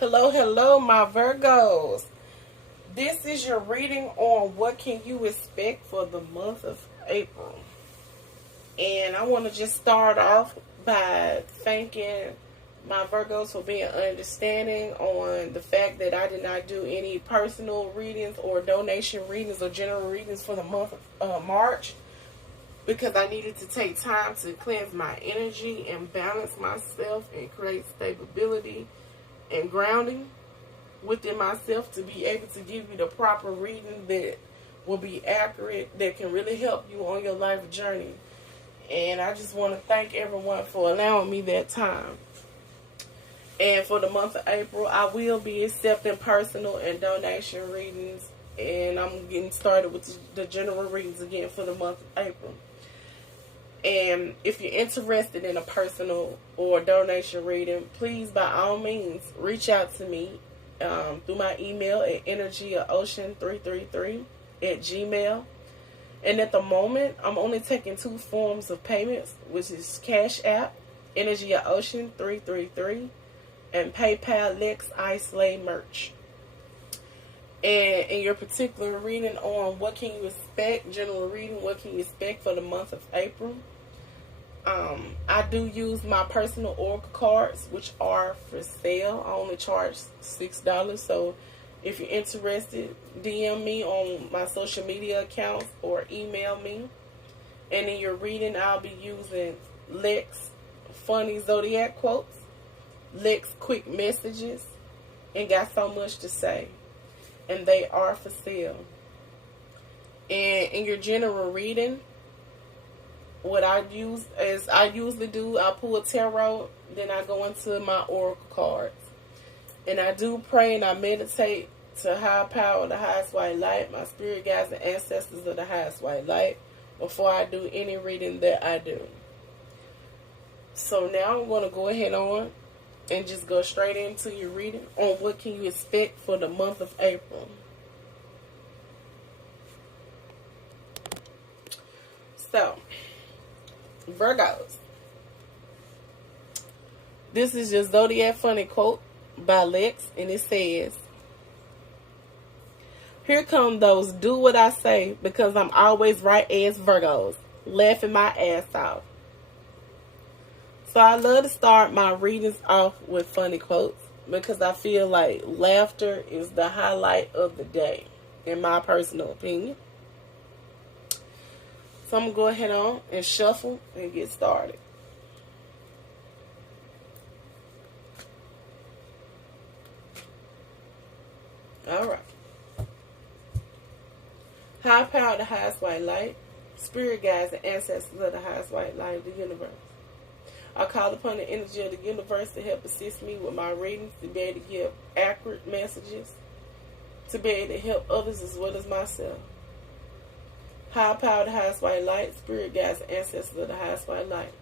Hello, hello, my Virgos. This is your reading on what can you expect for the month of April. And I want to just start off by thanking my Virgos for being understanding on the fact that I did not do any personal readings or donation readings or general readings for the month of March, because I needed to take time to cleanse my energy and balance myself and create stability and grounding within myself to be able to give you the proper reading that will be accurate, that can really help you on your life journey. And I just want to thank everyone for allowing me that time. And for the month of April, I will be accepting personal and donation readings. And I'm getting started with the general readings again for the month of April. And if you're interested in a personal or donation reading, please, by all means, reach out to me through my email at energyocean333@gmail. And at the moment, I'm only taking two forms of payments, which is Cash App, energyocean333, and PayPal Lex Islay Merch. And in your particular reading on what can you expect, general reading, what can you expect for the month of April, I do use my personal oracle cards, which are for sale. I only charge $6. So if you're interested, DM me on my social media accounts or email me. And in your reading, I'll be using Lex Funny Zodiac Quotes, Lex Quick Messages, and Got So Much to Say. And they are for sale. And in your general reading, what I use is I pull a tarot, then I go into my oracle cards. And I do pray and I meditate to higher power, the highest white light, my spirit guides and ancestors of the highest white light, before I do any reading that I do. So now I'm going to go ahead on and just go straight into your reading on what can you expect for the month of April. So, Virgos, this is your Zodiac Funny Quote by Lex, and it says, "Here come those do what I say because I'm always right as Virgos, laughing my ass off." So I love to start my readings off with funny quotes because I feel like laughter is the highlight of the day, in my personal opinion. So I'm going to go ahead on and shuffle and get started. Alright. High power, the highest white light. Spirit guides and ancestors of the highest white light of the universe. I call upon the energy of the universe to help assist me with my readings, to be able to give accurate messages, to be able to help others as well as myself. High power, the highest white light. Spirit guides and ancestors of the highest white light.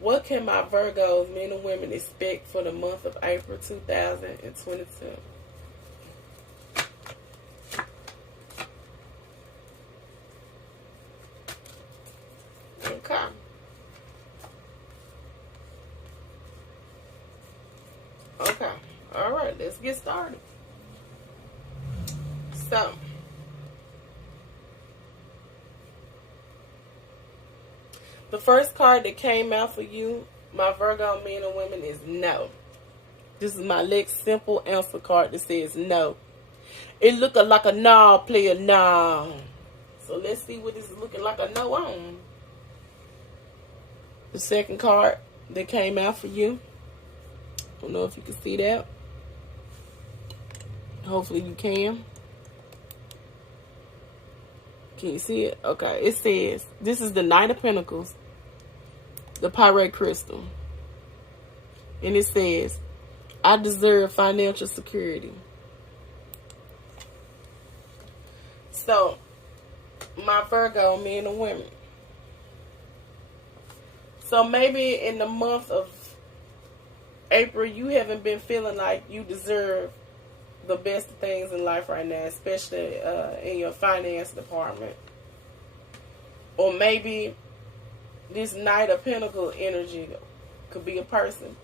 What can my Virgos, men and women, expect for the month of April 2022? Okay. Okay. All right. Let's get started. So, the first card that came out for you, my Virgo men and women, is no. This is my Lex Simple Answer card that says no. It looking like a no, player, no. So let's see what this is looking like a no on. The second card that came out for you. I don't know if you can see that. Hopefully you can. Can you see it? Okay. It says, this is the Knight of Pentacles, the Pirate Crystal. And it says, I deserve financial security. So, my Virgo men and women. So maybe in the month of April, you haven't been feeling like you deserve the best things in life right now, especially in your finance department. Or maybe this Knight of Pentacle energy could be a person,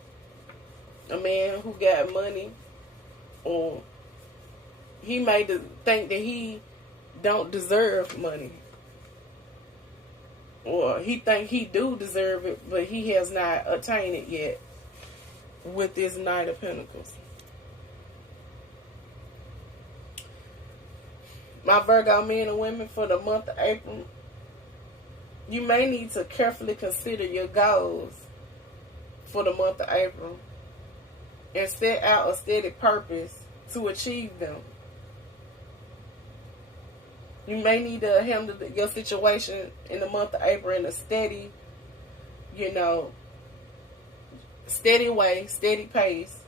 a man who got money or he may think that he don't deserve money, or he think he do deserve it, but he has not attained it yet with this Knight of Pentacles. My Virgo men and women, for the month of April, you may need to carefully consider your goals for the month of April and set out a steady purpose to achieve them. You may need to handle your situation in the month of April in a steady, steady way, steady pace,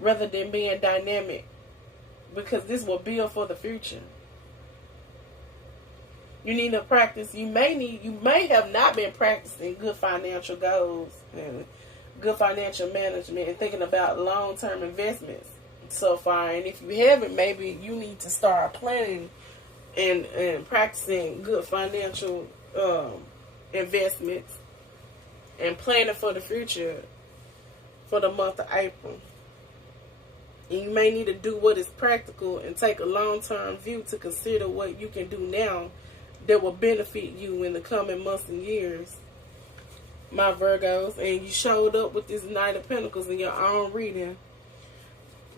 rather than being dynamic, because this will build for the future. You need to practice. You may have not been practicing good financial goals and good financial management and thinking about long-term investments so far. And if you haven't, maybe you need to start planning and practicing good financial investments and planning for the future for the month of April. And you may need to do what is practical and take a long-term view to consider what you can do now that will benefit you in the coming months and years, my Virgos. And you showed up with this Knight of Pentacles in your own reading,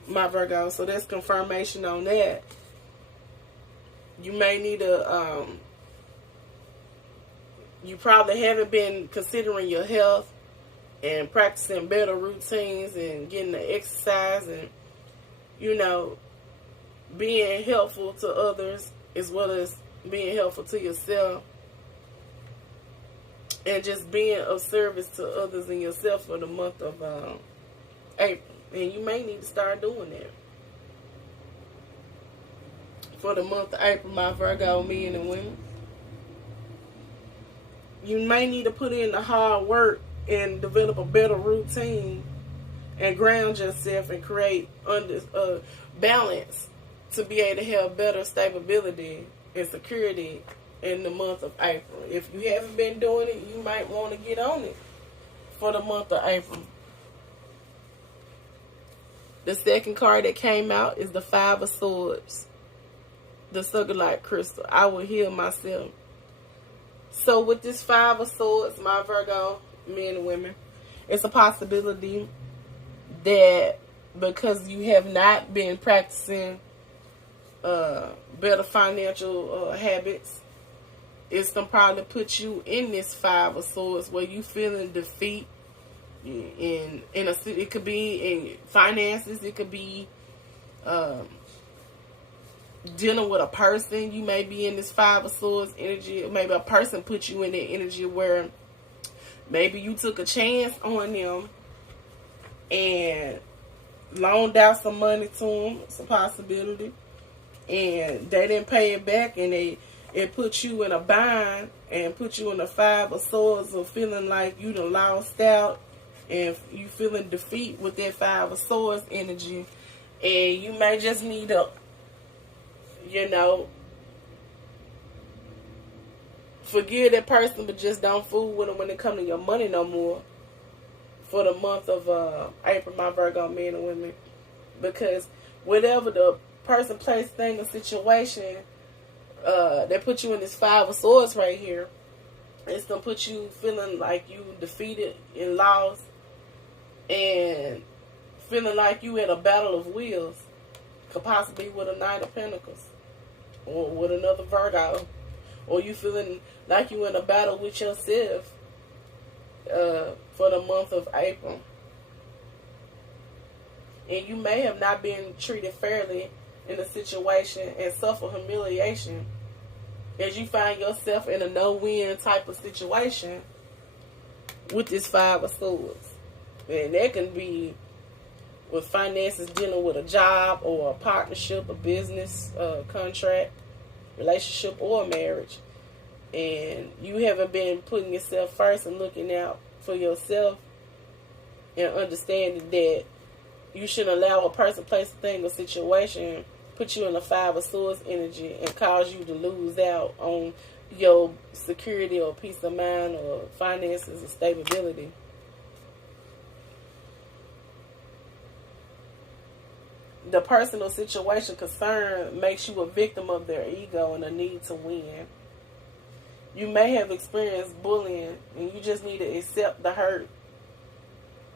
my Virgos. So that's confirmation on that. You may need to, you probably haven't been considering your health and practicing better routines and getting the exercise and, being helpful to others as well as being helpful to yourself, and just being of service to others and yourself for the month of April. And you may need to start doing that for the month of April, my Virgo men and women. You may need to put in the hard work and develop a better routine and ground yourself and create balance to be able to have better stability and security in the month of April. If you haven't been doing it, you might want to get on it for the month of April. The second card that came out is the Five of Swords, the Sugarlight Crystal. I will heal myself. So with this Five of Swords, my Virgo men and women, it's a possibility that because you have not been practicing better financial habits, it's gonna probably put you in this Five of Swords where you feeling defeat it could be in finances, it could be dealing with a person. You may be in this Five of Swords energy. Maybe a person put you in that energy where maybe you took a chance on them and loaned out some money to them. It's a possibility. And they didn't pay it back, and it put you in a bind and put you in the Five of Swords of feeling like you done lost out and you feeling defeat with that Five of Swords energy. And you may just need to, forgive that person, but just don't fool with them when it comes to your money no more for the month of April, my Virgo men and women. Because whatever the person, place, thing, or situation that put you in this Five of Swords right here, it's going to put you feeling like you defeated and lost and feeling like you in a battle of wills. Could possibly with a Knight of Pentacles or with another Virgo. Or you feeling like you in a battle with yourself for the month of April. And you may have not been treated fairly in a situation and suffer humiliation as you find yourself in a no-win type of situation with this Five of Swords. And that can be with finances, dealing with a job or a partnership, a business, contract, relationship, or marriage. And you haven't been putting yourself first and looking out for yourself and understanding that you shouldn't allow a person, place, thing, or situation put you in a Five of Swords energy and cause you to lose out on your security or peace of mind or finances or stability. The personal situation concerned makes you a victim of their ego and a need to win. You may have experienced bullying and you just need to accept the hurt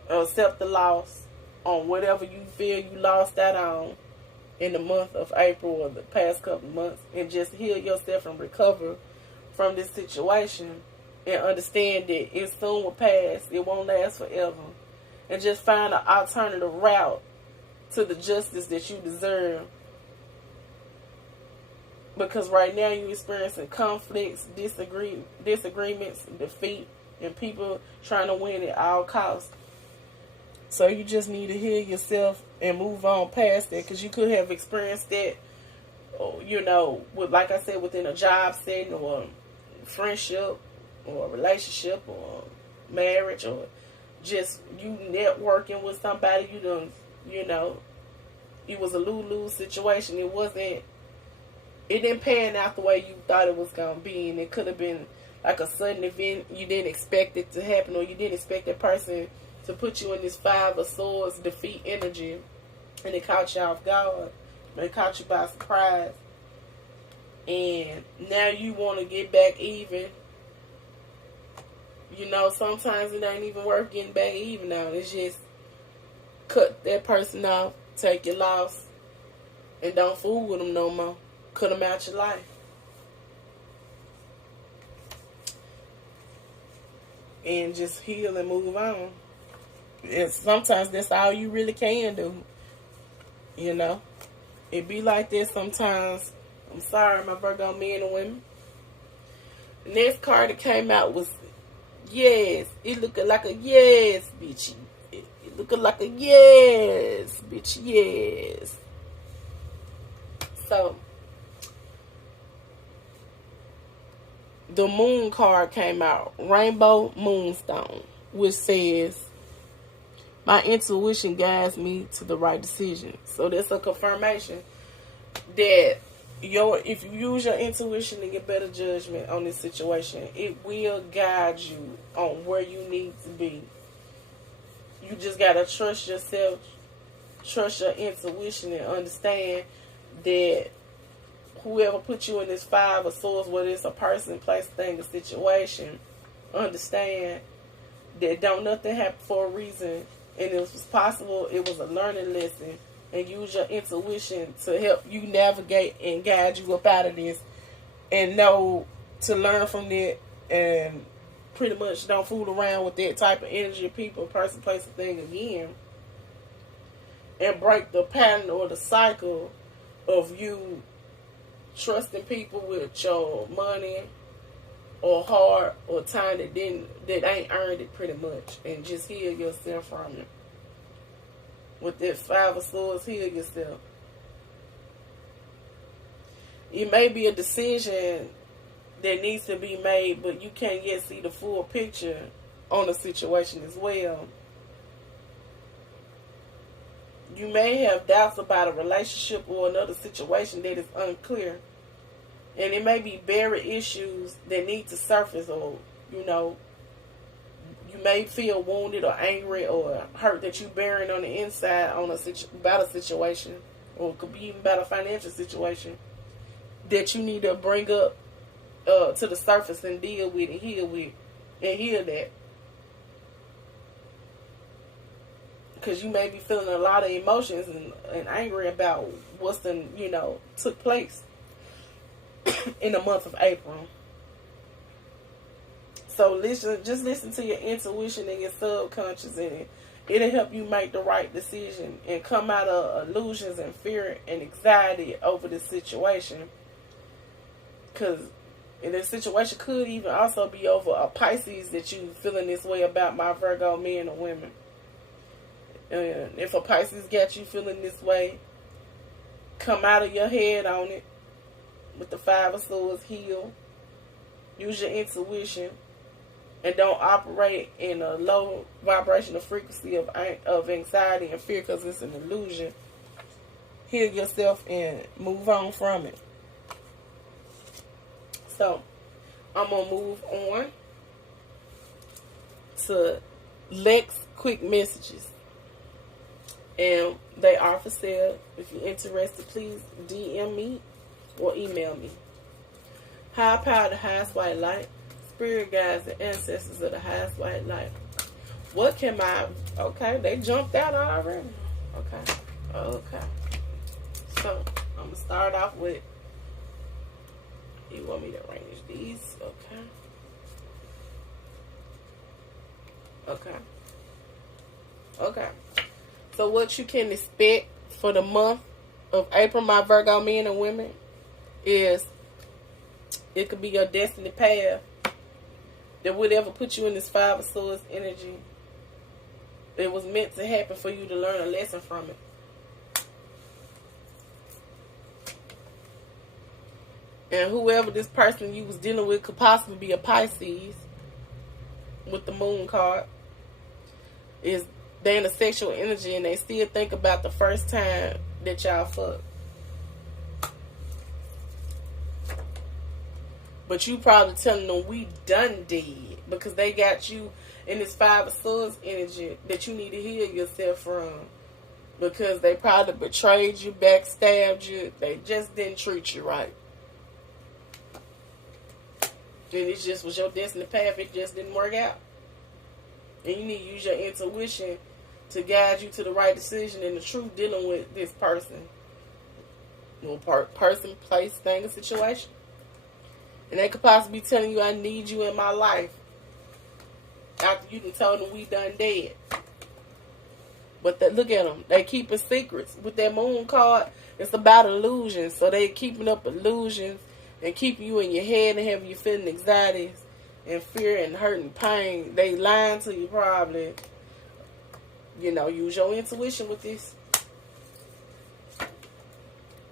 or accept the loss on whatever you feel you lost out on in the month of April or the past couple of months, and just heal yourself and recover from this situation and understand that it soon will pass. It won't last forever. And just find an alternative route to the justice that you deserve. Because right now you're experiencing conflicts, disagreements, defeat, and people trying to win at all costs. So you just need to heal yourself and move on past that, because you could have experienced that, you know, with, like I said, within a job setting or friendship or a relationship or marriage, or just you networking with somebody. You know, it was a lose-lose situation. It didn't pan out the way you thought it was going to be, and it could have been like a sudden event. You didn't expect it to happen, or you didn't expect that person to put you in this 5 of Swords defeat energy, and it caught you off guard. It caught you by surprise. And now you want to get back even. You know, sometimes it ain't even worth getting back even now. It's just cut that person off, take your loss, and don't fool with them no more. Cut them out your life. And just heal and move on. And sometimes that's all you really can do. You know? It be like this sometimes. I'm sorry, my Virgo men and women. The next card that came out was yes. It looking like a yes, bitch. It looking like a yes, bitch, yes. So, the moon card came out. Rainbow Moonstone. Which says, my intuition guides me to the right decision. So that's a confirmation that if you use your intuition and get better judgment on this situation, it will guide you on where you need to be. You just gotta trust yourself, trust your intuition, and understand that whoever put you in this 5 of Swords, whether it's a person, place, thing, or situation, understand that don't nothing happen for a reason. And if it was possible, it was a learning lesson. And use your intuition to help you navigate and guide you up out of this. And know to learn from that. And pretty much don't fool around with that type of energy, people, person, place, or thing again. And break the pattern or the cycle of you trusting people with your money or heart or time that ain't earned it, pretty much. And just heal yourself from it. With that 5 of Swords, heal yourself. It may be a decision that needs to be made, but you can't yet see the full picture on the situation as well. You may have doubts about a relationship or another situation that is unclear. And it may be buried issues that need to surface, or, you know, you may feel wounded or angry or hurt that you're bearing on the inside about a situation, or it could be even about a financial situation that you need to bring up to the surface and deal with and heal that. Because you may be feeling a lot of emotions and angry about what's took place in the month of April. So just listen to your intuition and your subconscious, and it'll help you make the right decision and come out of illusions and fear and anxiety over this situation. Because this situation could even also be over a Pisces that you feeling this way about, my Virgo men or women. And if a Pisces got you feeling this way, come out of your head on it with the 5 of Swords, heal. Use your intuition. And don't operate in a low vibrational frequency of anxiety and fear, because it's an illusion. Heal yourself and move on from it. So, I'm going to move on to Lex quick messages. And they are for sale. If you're interested, please DM me or email me. High power, the highest white light. Spirit guides and ancestors of the highest white light. What can my... Okay, they jumped out already. Okay. So, I'm going to start off with... You want me to arrange these? Okay. So what you can expect for the month of April, my Virgo men and women, is it could be your destiny path that would ever put you in this Five of Swords energy. It was meant to happen for you to learn a lesson from it. And whoever this person you was dealing with could possibly be a Pisces with the moon card. Is they in a sexual energy and they still think about the first time that y'all fucked. But you probably telling them we done did because they got you in this Five of Swords energy that you need to heal yourself from. Because they probably betrayed you, backstabbed you. They just didn't treat you right. And it just was your destiny path. It just didn't work out. And you need to use your intuition to guide you to the right decision and the truth dealing with this person. Person, place, thing, or situation. And they could possibly be telling you, I need you in my life. After you done told them we done dead. But look at them. They keeping secrets. With that moon card, it's about illusions. So they keeping up illusions and keeping you in your head and having you feeling anxieties and fear and hurt and pain. They lying to you probably. Use your intuition with this.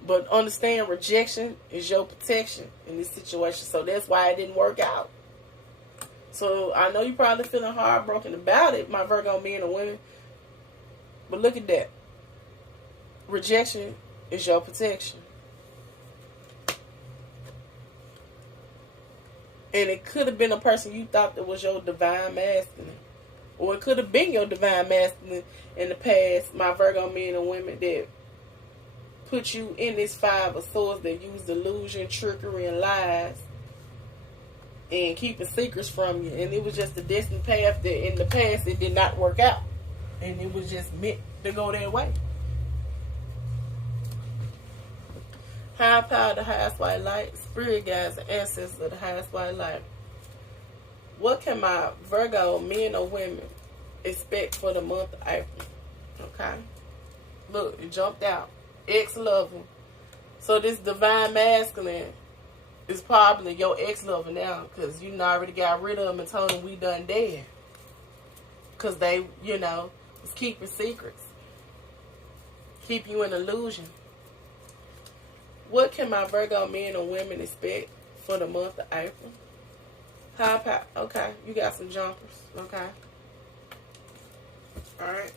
But understand rejection is your protection in this situation. So that's why it didn't work out. So I know you're probably feeling heartbroken about it, my Virgo men and women. But look at that. Rejection is your protection. And it could have been a person you thought that was your divine masculine. Or it could have been your divine masculine in the past, my Virgo men and women, that put you in this Five of Swords that use delusion, trickery, and lies. And keeping secrets from you. And it was just a destined path that in the past it did not work out. And it was just meant to go that way. High power, the highest white light. Spirit guides and ancestors of the highest white light. What can my Virgo men or women expect for the month of April? Okay. Look, it jumped out. Ex-lover. So this divine masculine is probably your ex-lover now. Because you already got rid of them and told them we done dead. Because they, was keeping secrets. Keep you in illusion. What can my Virgo men or women expect for the month of April? High power. Okay, you got some jumpers. Okay. Alright.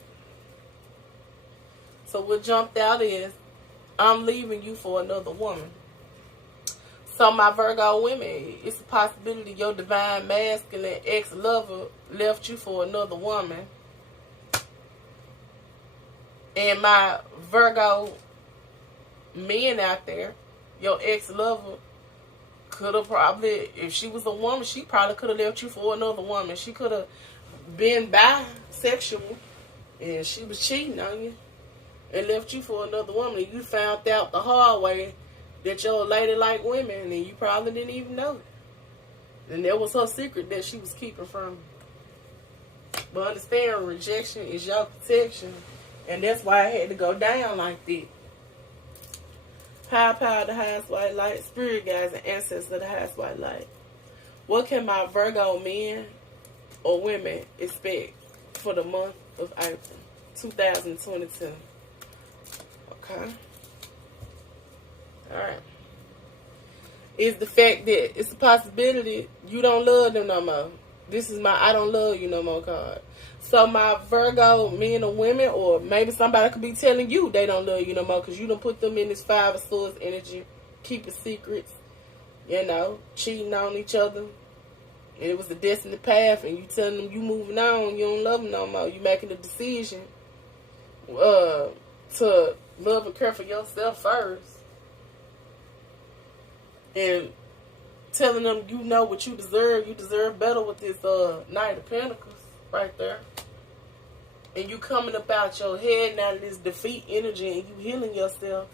So what jumped out is, I'm leaving you for another woman. So my Virgo women, it's a possibility your divine masculine ex-lover left you for another woman. And my Virgo men out there, your ex-lover could have probably, if she was a woman, she probably could have left you for another woman. She could have been bisexual and she was cheating on you and left you for another woman. And you found out the hard way that your lady like women and you probably didn't even know it. And that was her secret that she was keeping from you. But understand, rejection is your protection. And that's why I had to go down like that. High power, the highest white light. Spirit guides and ancestors of the highest white light. What can my Virgo men or women expect for the month of April 2022? Okay. Alright. Is the fact that it's a possibility you don't love them no more. This is my I don't love you no more card. So my Virgo men or women, or maybe somebody could be telling you they don't love you no more because you done put them in this Five of Swords energy, keeping secrets, cheating on each other. And it was a destiny path and you telling them you moving on, you don't love them no more. You making a decision to love and care for yourself first. And telling them you know what you deserve. You deserve better with this Knight of Pentacles right there. And you coming up out your head now to this defeat energy and you healing yourself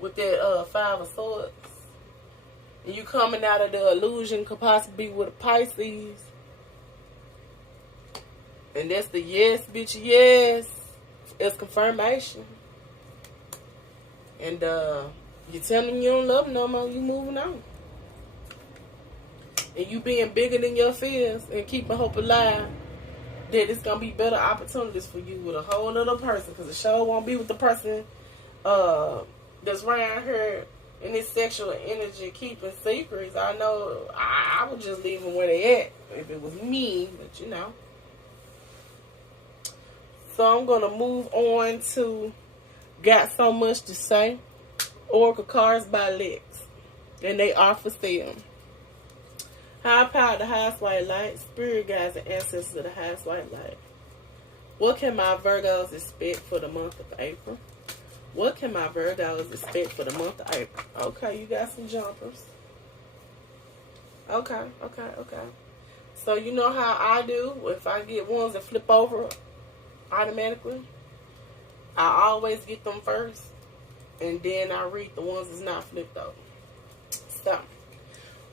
with that Five of Swords. And you coming out of the illusion could possibly be with a Pisces. And that's the yes, bitch, yes. It's confirmation. And you're telling them you don't love them no more. You moving on. And you being bigger than your fears and keeping hope alive. That it's going to be better opportunities for you with a whole other person. Because the show won't be with the person that's around here in this sexual energy keeping secrets. I know I would just leave them where they at if it was me. But you know. So I'm going to move on to Got So Much to Say. Oracle cards by Lex. And they are for sale. High power, the highest white light. Spirit guides and ancestors of the highest white light. What can my Virgos expect for the month of April? What can my Virgos expect for the month of April? Okay, you got some jumpers. Okay. So you know how I do. If I get ones that flip over automatically, I always get them first. And then I read the ones that's not flipped over. So,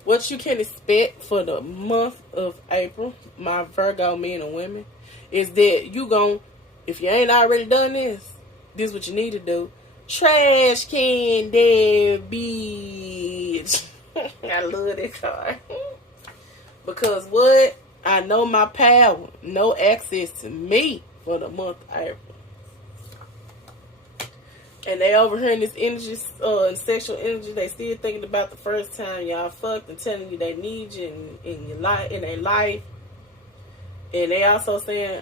what you can expect for the month of April, my Virgo men and women, is that you gon', if you ain't already done this is what you need to do. Trash can that bitch. I love that card. Because what? I know my power. No access to me for the month of April. And they over here in this energy, sexual energy, they still thinking about the first time y'all fucked and telling you they need you in your life, in their life. And they also saying,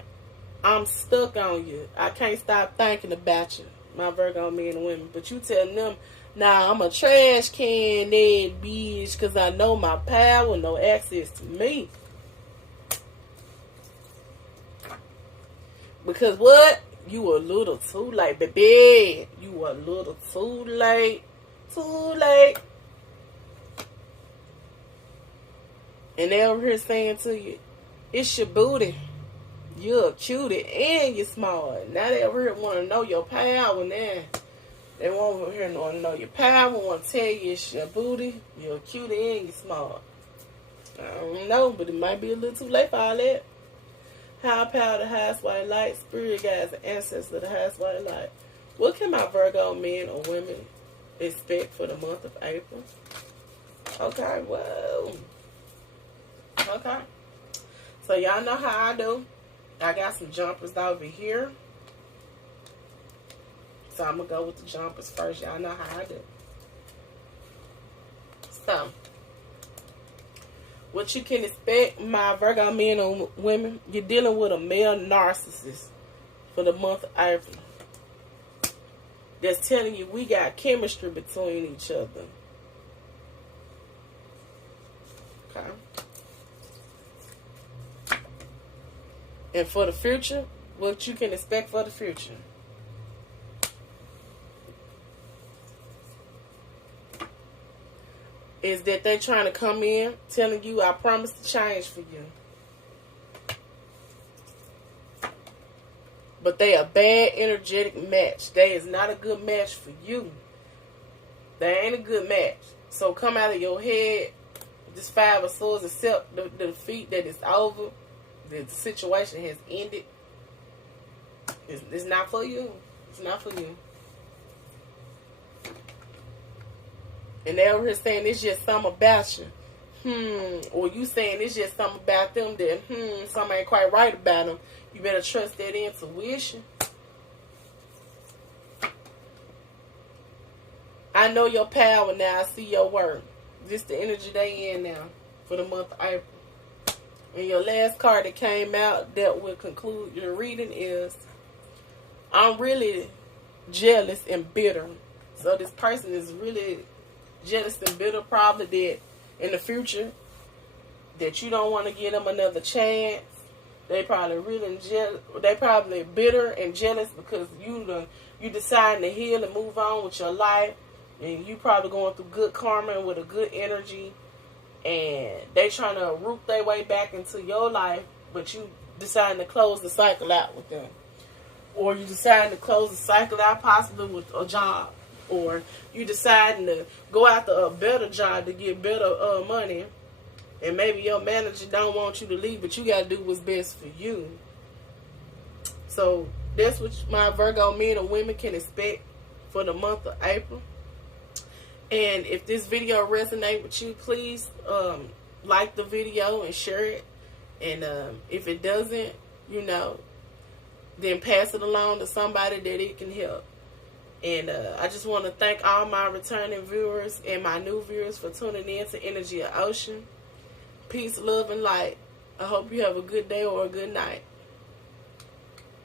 I'm stuck on you. I can't stop thinking about you, my Virgo men and women. But you telling them, nah, I'm a trash can that bitch because I know my power, no access to me. Because what? You a little too late, baby. You a little too late. Too late. And they over here saying to you, it's your booty. You're a cutie and you're smart. Now they over here want to know your power now. They want over here want to know your power. Want to tell you it's your booty. You're a cutie and you're smart. I don't know, but it might be a little too late for all that. High power, the highest white light. Spirit guides and ancestors of the highest white light. What can my Virgo men or women expect for the month of April? Okay, whoa. Okay. So y'all know how I do. I got some jumpers over here. So I'm going to go with the jumpers first. Y'all know how I do. So, what you can expect, my Virgo men or women, you're dealing with a male narcissist for the month of April. That's telling you we got chemistry between each other. Okay. And for the future, what you can expect for the future. Is that they trying to come in telling you, I promise to change for you. But they a bad energetic match. They is not a good match for you. They ain't a good match. So come out of your head, this Five of Swords, accept the defeat that it's over. The situation has ended. It's not for you. It's not for you. And they over here saying it's just something about you. Or you saying it's just something about them that, something ain't quite right about them. You better trust that intuition. I know your power now. I see your work. This the energy they in now for the month of April. And your last card that came out that will conclude your reading is, I'm really jealous and bitter. So this person is really jealous and bitter, probably that in the future that you don't want to give them another chance, They probably they probably bitter and jealous because you deciding to heal and move on with your life, and you probably going through good karma and with a good energy, and they trying to root their way back into your life, but you deciding to close the cycle out with them. Or you deciding to close the cycle out possibly with a job. Or you deciding to go after a better job to get better money. And maybe your manager don't want you to leave, but you got to do what's best for you. So that's what my Virgo men and women can expect for the month of April. And if this video resonates with you, please like the video and share it. And if it doesn't, then pass it along to somebody that it can help. And I just want to thank all my returning viewers and my new viewers for tuning in to Energy of Ocean. Peace, love, and light. I hope you have a good day or a good night.